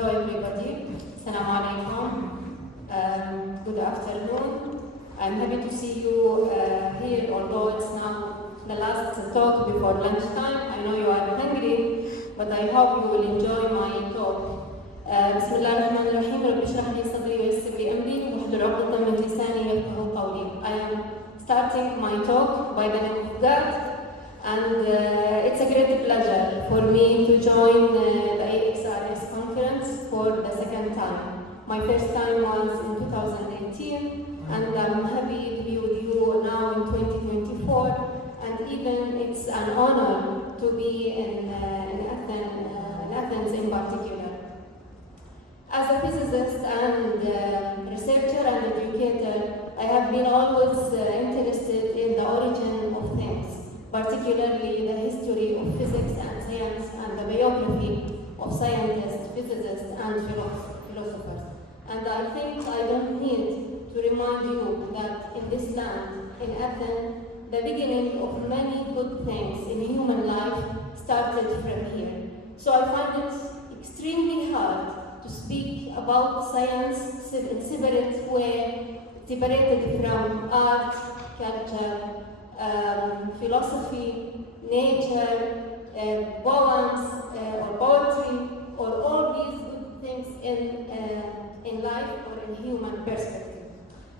Hello everybody, Assalamu alaikum. Good afternoon. I'm happy to see you here, although it's now the last talk before lunchtime. I know you are hungry, but I hope you will enjoy my talk. بسم الله الرحمن الرحيم. رب اشرح لي صدري ويسر لي أمري واحلل عقدة من لساني يفقهوا قولي. I am starting my talk by the name of God, and it's a great pleasure for me to join the EXRS conference for the second time. My first time was in 2018, and I'm happy to be with you now in 2024. And even it's an honor to be in Athens in particular. As a physicist and researcher and educator, I have been always interested in the origin of things, particularly the history of physics and science and the biography of scientists, physicists, and philosophers. And I think I don't need to remind you that in this land, in Athens, the beginning of many good things in human life started from here. So I find it extremely hard to speak about science in a separate way, separated from art, culture, philosophy, nature, poems, or poetry, or all these good things in life or in human perspective.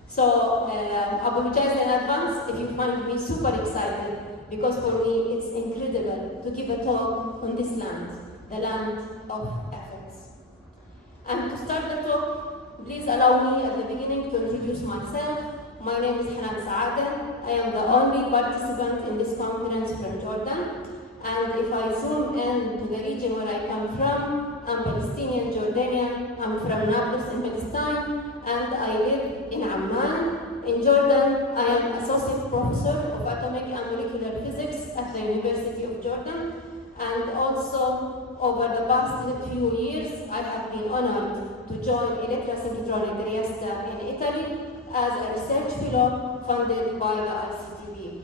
So I apologize in advance if you find me super excited, because for me it's incredible to give a talk on this land, the land of Athens. And to start the talk, please allow me at the beginning to introduce myself. My name is Hanan Sa'adeh. I am the only participant in this conference from Jordan. And if I zoom in to the region where I come from, I'm Palestinian Jordanian. I'm from Nablus in Palestine, and I live in Amman. In Jordan, I am Associate Professor of Atomic and Molecular Physics at the University of Jordan. And also, over the past few years, I have been honored to join Elettrosynchrone Trieste in Italy as a research fellow funded by the ICTB.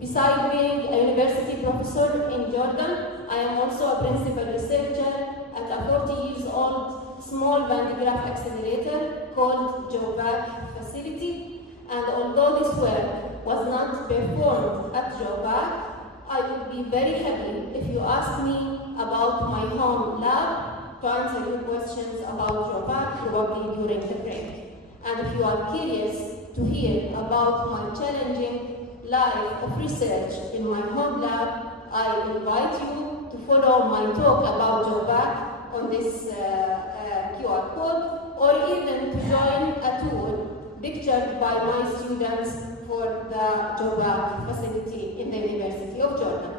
Besides being a university professor in Jordan, I am also a principal researcher at a 40-year-old small Van de Graaff accelerator called JOVAC facility. And although this work was not performed at JOVAC, I would be very happy if you ask me about my home lab to answer your questions about JOVAC probably during the break. And if you are curious to hear about my challenging life of research in my home lab, I invite you to follow my talk about JOVAC on this QR code, or even to join a tour pictured by my students for the JOVAC facility in the University of Jordan.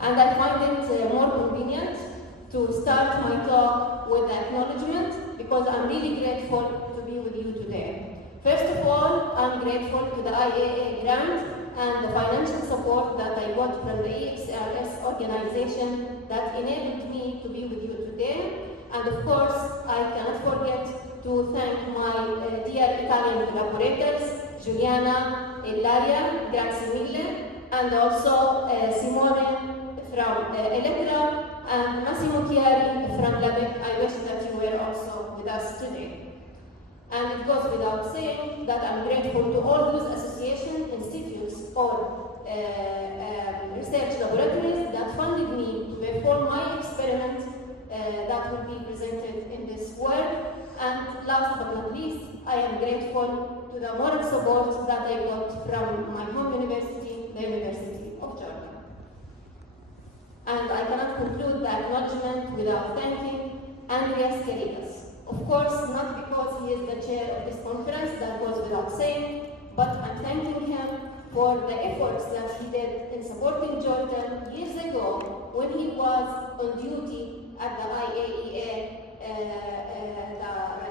And I find it more convenient to start my talk with acknowledgement, because I'm really grateful to be with you today. First of all, I'm grateful to the IAA grant and the financial support that I got from the EXRS organization that enabled me to be with you today. And of course, I cannot forget to thank my dear Italian collaborators, Giuliana, Ilaria, grazie mille, and also Simone from Elettra and Massimo Chiari from Lubbock. I wish that you were also with us today. And it goes without saying that I'm grateful to all those associations, institutes, or research laboratories that funded me to perform my experiment that will be presented in this work. And last but not least, I am grateful to the moral support that I got from my home university, the University of Jordan. And I cannot conclude the acknowledgement without thanking Andreas Karidas. Of course, not because he is the chair of this conference, that goes without saying, but I'm thanking him for the efforts that he did in supporting Jordan years ago when he was on duty at the IAEA,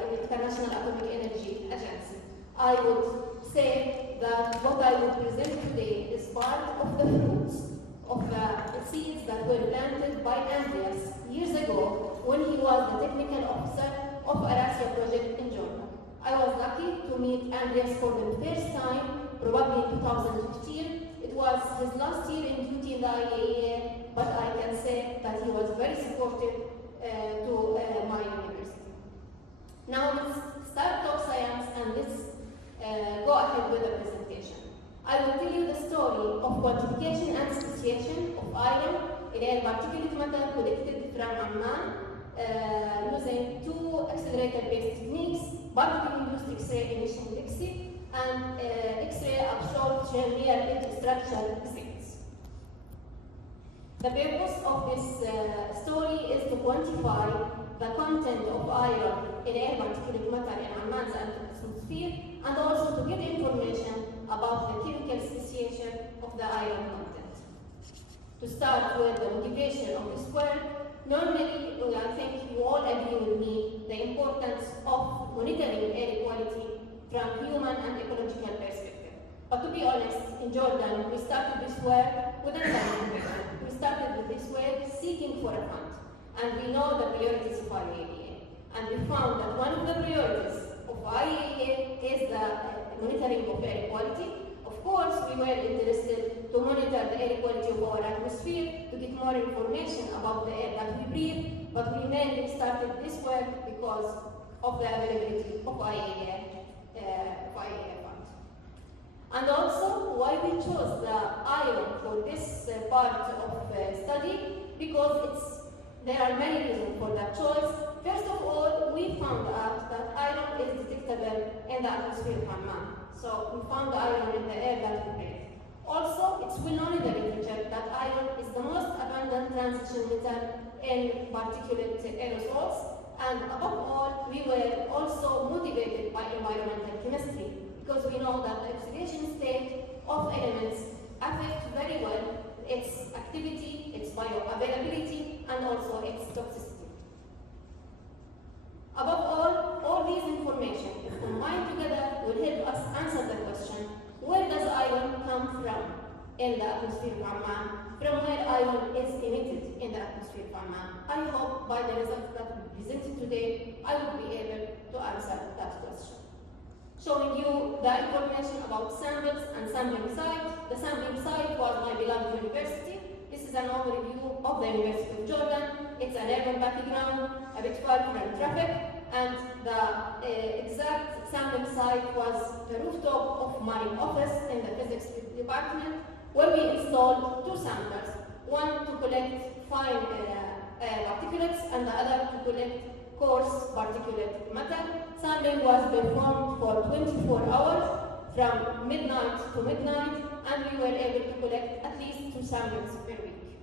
the International Atomic Energy Agency. I would say that what I will present today is part of the fruits of the seeds that were planted by Andreas years ago when he was the technical officer of Arasia project in Jordan. I was lucky to meet Andreas for the first time, probably in 2015. It was his last year in duty in the IAEA, but I can say that he was very supportive my university. Now let's start talk science and let's go ahead with the presentation. I will tell you the story of quantification and speciation of iron in air particulate matter collected from Amman using two accelerator-based techniques, particle-induced X-ray emission Lexi and X-ray absorption near structure exits. The purpose of this story is to quantify the content of iron in air particulate matter in Amman's atmosphere and also to get information about the chemical speciation of the iron content. To start with the motivation of this work, normally I think you all agree with me the importance of monitoring air quality from human and ecological perspective. But to be honest, in Jordan, we started this work with another motivation. We started with this work seeking for a fund. And we know the priorities of IAEA. And we found that one of the priorities of IAEA is the monitoring of air quality. Of course, we were interested to monitor the air quality of our atmosphere, to get more information about the air that we breathe, but we mainly started this work because of the availability of IAEA fund. And also, why we chose the iron for this part of study, because there are many reasons for that choice. First of all, we found out that iron is detectable in the atmosphere of Amman. So we found iron in the air that we breathe. Also, it's well known in the literature that iron is the most abundant transition metal in particulate aerosols. And above all, we were also motivated by environmental chemistry because we know that the oxidation state of elements affects very well its activity, its bioavailability, and also its toxicity. Above all these information, if combined together, will help us answer the question, where does iron come from in the atmosphere of Amman, from where iron is emitted in the atmosphere of Amman? I hope by the results that we presented today, I will be able to answer that question. Showing you the information about samples and sampling site. The sampling site was my beloved university. This is an overview of the University of Jordan. It's an urban background, a bit far from traffic, and the exact sampling site was the rooftop of my office in the physics department, where we installed two samplers, one to collect fine particulates and the other to collect coarse particulate matter. Sampling was performed for 24 hours from midnight to midnight, and we were able to collect at least 2 samples per week.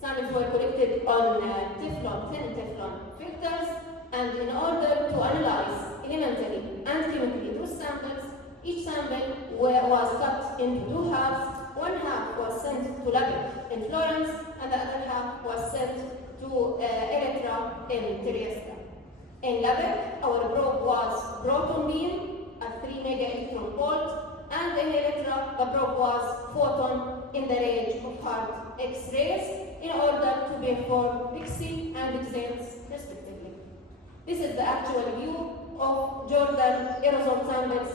Samples were collected on thin Teflon filters, and in order to analyze elementally and chemically those samples, each sample was cut into 2 halves. One half was sent to Lubbock in Florence, and the other half was sent to Electra in Trieste. In Lubbock, our probe was proton beam at 3 megaelectron volt, and in Electra, the probe was photon in the range of hard X-rays in order to perform Pixie and exams respectively. This is the actual view of Jordan aerosol samples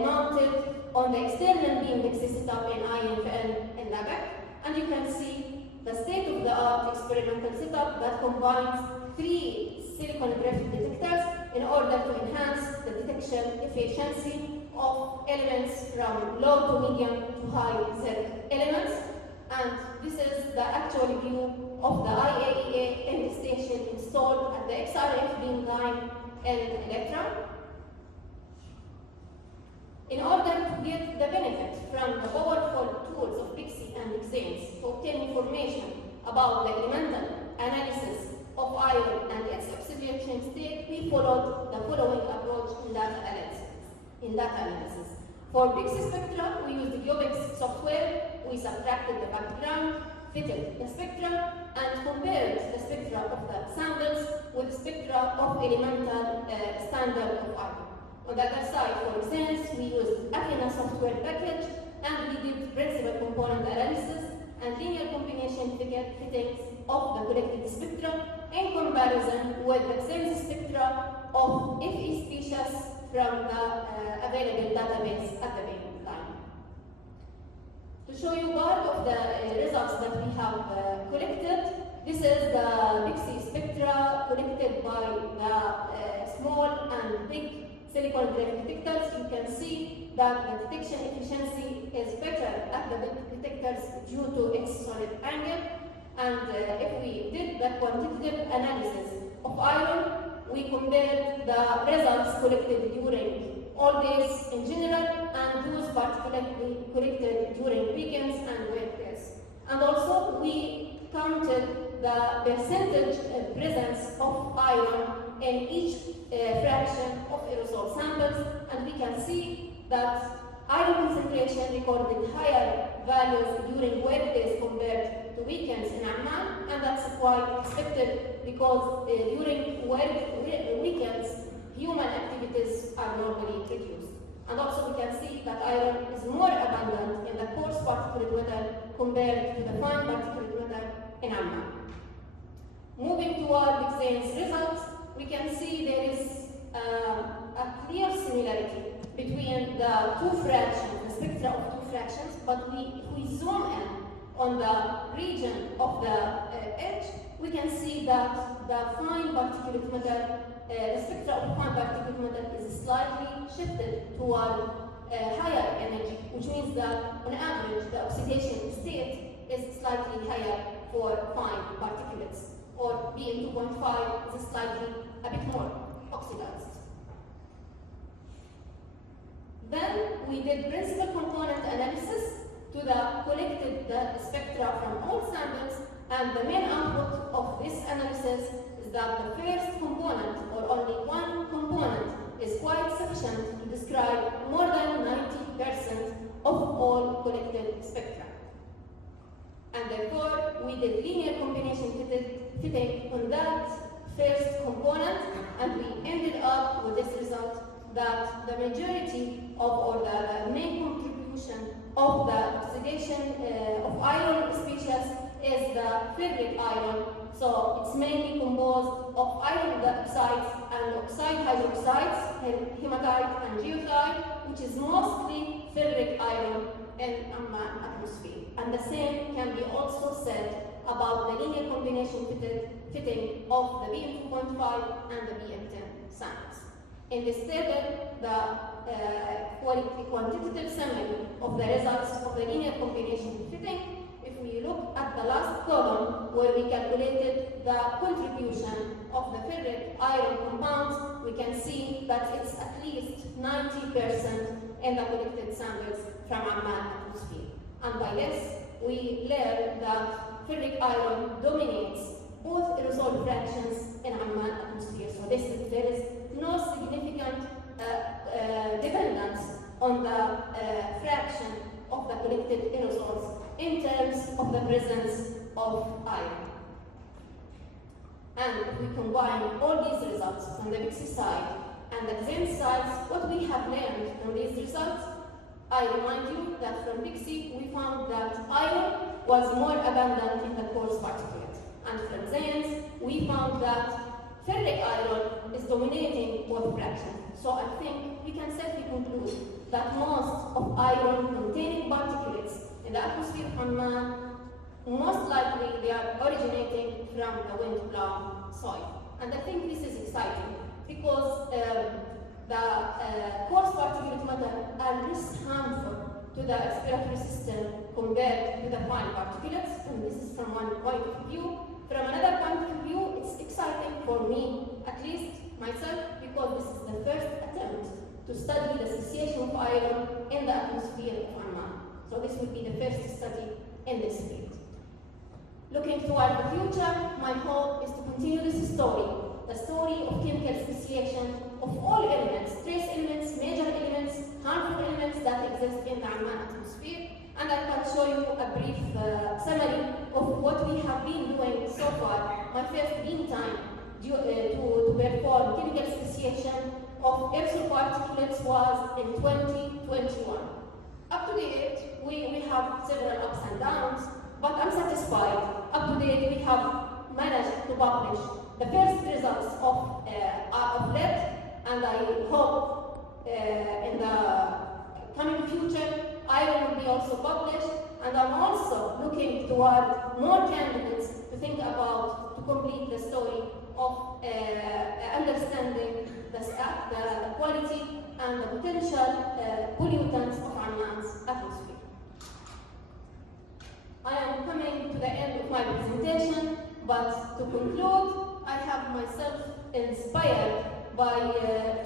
mounted on the external beam Pixie setup in INFN in Lubbock, and you can see the state-of-the-art experimental setup that combines 3 silicon graphite detectors in order to enhance the detection efficiency of elements from low to medium to high Z elements. And this is the actual view of the IAEA end station installed at the XRF beam line in Electra. In order to get the benefit from the powerful tools of Pixie and exams to obtain information about the elemental analysis of iron and its oxidation state, we followed the following approach in data analysis. For Pixie spectra, we used the GeoBix software. We subtracted the background, fitted the spectra, and compared the spectra of the samples with the spectra of elemental standard of iron. On the other side, for exams, we used Athens software package, and we did principal component analysis and linear combination fittings of the collected spectra in comparison with the same spectra of FE species from the available database at the beam line. To show you part of the results that we have collected, This is the X-ray spectra collected by the small and big silicon graph detectors. You can see that the detection efficiency is better at the big detectors due to its solid angle. And if we did the quantitative analysis of iron, we compared the results collected during all days in general and those particularly collected during weekends and weekdays. And also we counted the percentage presence of iron in each fraction of aerosol samples, and we can see that iron concentration recorded higher values during weekdays compared to weekends in Amman, and that's quite expected because during weekends, human activities are normally reduced. And also we can see that iron is more abundant in the coarse particulate matter compared to the fine particulate matter in Amman. Moving toward Xane's results, we can see there is a clear similarity between the two fractions, the spectra of two fractions, but if we zoom in on the region of the edge, we can see that the fine particulate matter, the spectra of fine particulate matter is slightly shifted toward higher energy, which means that on average the oxidation state is slightly higher for fine particulates, or BM 2.5 is slightly a bit more oxidized. Then we did principal component analysis to the collected spectra from all samples, and the main output of this analysis is that the first component, or only one component, is quite sufficient to describe more than 90% of all collected spectra. And therefore, we did linear combination fitting on that first component, and we ended up with this result that the majority of, or the main contribution of the oxidation of iron species is the ferric iron. So it's mainly composed of iron oxides and oxide hydroxides, hematite and geotite, which is mostly ferric iron in Amman atmosphere. And the same can be also said about the linear combination fitting of the BM 2.5 and the BM 10 samples. In this table, the quantitative summary of the results of the linear combination fitting, if we look at the last column where we calculated the contribution of the ferric iron compounds, we can see that it's at least 90% in the collected samples from Amman atmosphere. And by this, we learned that ferric iron dominates both aerosol fractions in Amman atmosphere. So there is no significant dependence on the fraction of the collected aerosols in terms of the presence of iron. And if we combine all these results from the Bixi side and the Xen side, what we have learned from these results, I remind you that from Bixi we found that iron was more abundant in the coarse particulate. And from Xen's, we found that ferric iron is dominating both fractions. So I think we can safely conclude that most of iron-containing particulates in the atmosphere of Amman, most likely they are originating from the wind-blown soil. And I think this is exciting because the coarse particulate matter are less harmful to the respiratory system compared to the fine particulates, and this is from one point of view. From another point of view, it's exciting for me, at least myself, because this is the first attempt to study the association of iron in the atmosphere of Amman. So this will be the first study in this field. Looking toward the future, my hope is to continue this story, the story of chemical association of all elements, trace elements, major elements, harmful elements that exist in the Amman atmosphere. And I can show you a brief summary of what we have been doing so far. My first being time to perform chemical association of aerosol particulates was in 2021. Up to date, we have several ups and downs, but I'm satisfied. Up to date, we have managed to publish the first results of lead, and I hope in the coming future, iron will be also published, and I'm also looking toward more candidates to think about, to complete the story of understanding the quality and the potential pollutants of Amman's atmosphere. I am coming to the end of my presentation, but to conclude, I have myself inspired by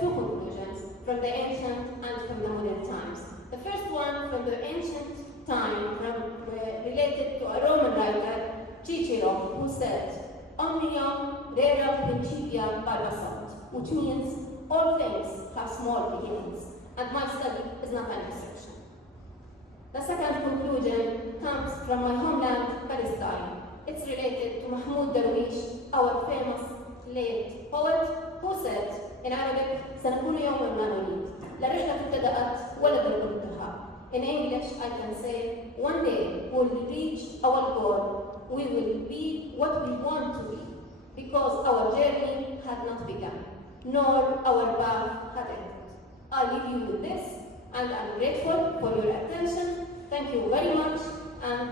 two conclusions from the ancient and from the modern times. The first one from the ancient time, related to a Roman writer, Cicero, who said, Omnium rara principia barbasant, which means all things have small beginnings, and my study is not an exception. The second conclusion comes from my homeland, Palestine. It's related to Mahmoud Darwish, our famous late poet, who said in Arabic, سنكون يوما ما نريد. La rihla ابتدأت ولد الانتهاء. In English, I can say, one day we will reach our goal. We will be what we want to be, because our journey had not begun, nor our path had ended. I leave you with this, and I'm grateful for your attention. Thank you very much, and